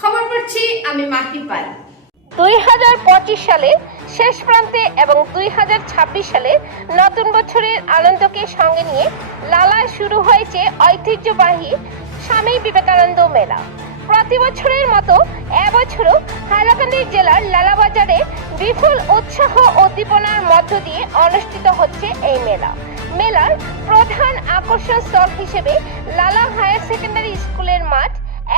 খবর পড়ছি আমি মাহি পাল। দুই হাজার পঁচিশ সালের শেষ প্রান্তে এবং দুই হাজার ছাব্বিশ সালে নতুন বছরের আনন্দকে সঙ্গে নিয়ে লালায় শুরু হয়েছে ঐতিহ্যবাহী স্বামী বিবেকানন্দ মেলা। প্রতি বছরের মতো এবছরও হাইলাকান্দি জেলার লালাবাজারে বিপুল উৎসাহ উদ্দীপনার মধ্য দিয়ে অনুষ্ঠিত হচ্ছে এই মেলা। মেলার প্রধান আকর্ষণ স্থল হিসেবে লালা হায়ার সেকেন্ডারি স্কুলের মাঠ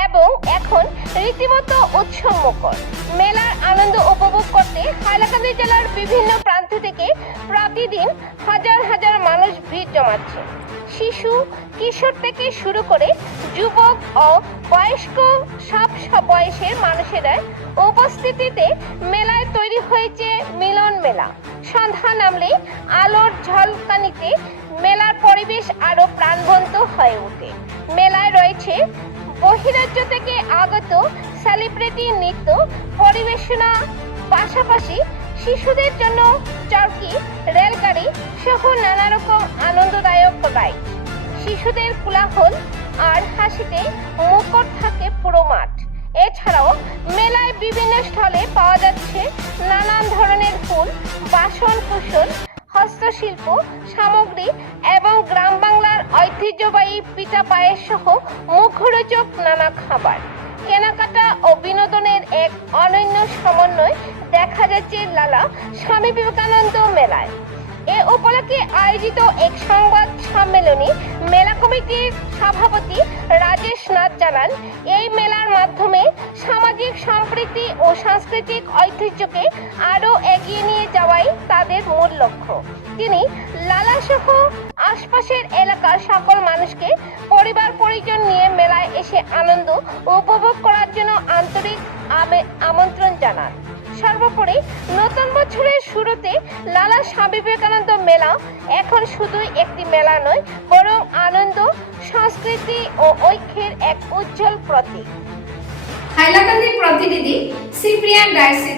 এবং এখন রীতিমতো উৎসবমুখর মেলার আনন্দ উপভোগ করতে হাইলাকান্দি জেলার বিভিন্ন প্রান্ত থেকে প্রতিদিন হাজার হাজার মানুষ ভিড় জমাচ্ছে। শিশু, কিশোর থেকে শুরু করে যুবক ও বয়স্ক সব সব বয়সের মানুষেরা উপস্থিতিতে মেলায় তৈরি হয়েছে মিলন মেলা। সন্ধ্যা নামলে আলোর ঝলকানিতে মেলার পরিবেশ আরও প্রাণবন্ত হয়ে ওঠে। মেলায় রয়েছে বহিরাজ্য থেকে আগত সেলিব্রিটি নৃত্য পরিবেশনা পাশাপাশি শিশুদের জন্য চরকি, রেলগাড়ি সহ নানা রকম আনন্দদায়ক রাইড শিশুদের কোলাহল আর হাসিতে মুখর থাকে পুরো মাঠ। এছাড়াও মেলায় বিভিন্ন স্থলে পাওয়া যাচ্ছে নানান ধরনের ফুল বাসন কুশল হস্তশিল্প, সামগ্রী এবং গ্রাম বাংলার ঐতিহ্যবাহী পিঠা পায়েস সহ মুখরোচক নানা খাবার। কেনাকাটা ও বিনোদনের এক অনন্য সমন্বয় দেখা যাচ্ছে লালা স্বামী বিবেকানন্দ মেলায়। এ উপলক্ষে আয়োজিত এক সংবাদ সম্মেলনে মেলা কমিটির সভাপতি রাজেশ নাথ জানান, এই মেলার মাধ্যমে সামাজিক সম্প্রীতি ও সাংস্কৃতিক ঐতিহ্যকে আরও এগিয়ে নিয়ে যাওয়াই তাদের মূল লক্ষ্য। তিনি লালা সহ আশপাশের এলাকার সকল মানুষকে পরিবার পরিজন নিয়ে মেলায় এসে আনন্দ উপভোগ করার জন্য আন্তরিক আমন্ত্রণ জানান। সর্বোপরি নতুন বছরের শুরুতে লালা স্বামী বিবেকানন্দ মেলা এখন শুধুই একটি মেলা নয়, বরং আনন্দ, সংস্কৃতি ও ঐক্যের এক উজ্জ্বল প্রতীক। হাইলাকান্দি প্রতিনিধি সিপ্রিয়ান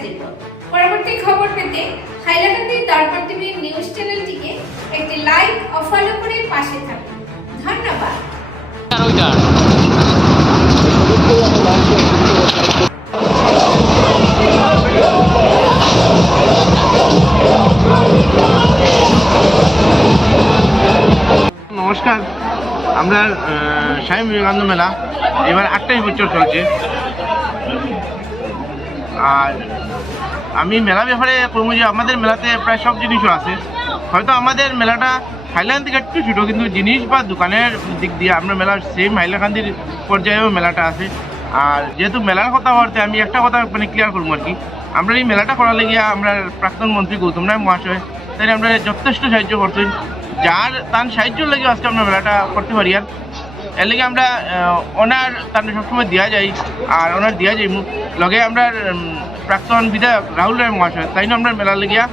রিপোর্ট পরবর্তী খবর পেতে হাইলাকান্দি দর্পণ টিভির নিউজ চ্যানেলটিকে একটি লাইক ও ফলো করে পাশে থাকুন। ধন্যবাদ। নমস্কার। আমরা স্বামী বিবেকানন্দ মেলা। এবার আটটাই বছর চলছে। আর আমি মেলা ব্যাপারে করব যে আমাদের মেলাতে প্রায় সব জিনিসও আছে। হয়তো আমাদের মেলাটা হাইলাকান্দি থেকে একটু ছোটো, কিন্তু জিনিস বা দোকানের দিক দিয়ে আমরা মেলার সেম হাইলাকান্দির পর্যায়েও মেলাটা আছে। আর যেহেতু মেলার কথা বলতে আমি একটা কথা মানে ক্লিয়ার করব আর কি, আমরা এই মেলাটা করার লেগে আমরা প্রাক্তন মন্ত্রী গৌতম রায় মহাশয়, তাই আমরা যথেষ্ট সাহায্য করছেন। যার তার সাহায্য লেগে আজকে আমরা মেলাটা করতে পারি আর। এর লেগে আমরা ওনার তার সবসময় দেওয়া যাই আর ওনার দেওয়া যাই লগে আমরা প্রাক্তন বিধায়ক রাহুল রায় মহাশয়, তাই আমরা মেলা লেগিয়া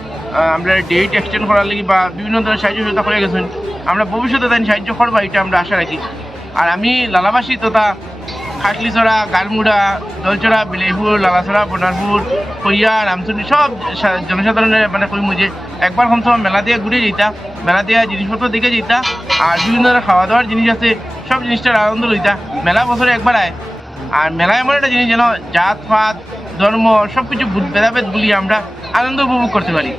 আমরা ডেট এক্সটেন্ড করার লাগি বা বিভিন্ন ধরনের সাহায্য সহযোগিতা করে গেছেন, আমরা ভবিষ্যতে তাই সাহায্য করব, এটা আমরা আশা রাখি। আর আমি লালাবাসী তথা খাটলিছড়া, গালমুড়া দলচড়া বিলাইপুর, লালাছড়া, বনারপুর কইয়া রামচুরি সব জনসাধারণের মানে কইমু যে একবার কম সময় মেলা দিয়ে ঘুরে যেতা মেলা দিয়ে জিনিসপত্র দেখে যেতা আর বিভিন্ন ধরনের খাওয়া দাওয়ার জিনিস আছে, সব জিনিসটার আনন্দ লইতা, মেলা বছরে একবার আয়। আর মেলা এমন একটা জিনিস যেন জাত পাত ধর্ম সব কিছু ভেদাভেদ বলি আমরা আনন্দ উপভোগ করতে পারি।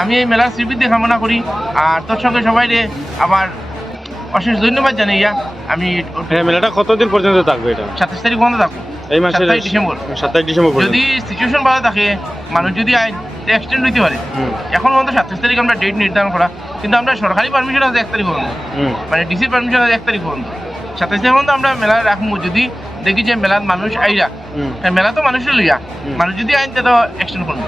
আমি এই মেলার শ্রীবৃদ্ধি কামনা করি। আর তোর সঙ্গে সবাই রে আবার অশেষ ধন্যবাদ জানাইয়া আমি হ্যাঁ মেলাটা কতদিন পর্যন্ত থাকবে এটা? সাতাশ তারিখ বন্ধ থাকব। এই মাসের সাতাইশ ডিসেম্বর। সাতাইশ ডিসেম্বর পর্যন্ত। যদি সিচুয়েশন ভালো থাকে মানুষ যদি আইন এক্সটেন্ড হইতে পারে। এখন পর্যন্ত সাতাশ তারিখ আমরা ডেট নির্ধারণ করা। কিন্তু আমরা সরকারি পারমিশন আছে এক তারিখ পর্যন্ত। মানে ডিসির পারমিশন আছে এক তারিখ পর্যন্ত। সাতাশ তারিখ পর্যন্ত আমরা মেলা রাখব। যদি দেখি যে মেলার মানুষ আইরা মেলা তো মানুষের লইয়া। মানুষ যদি আইন তো এক্সটেন্ড করব।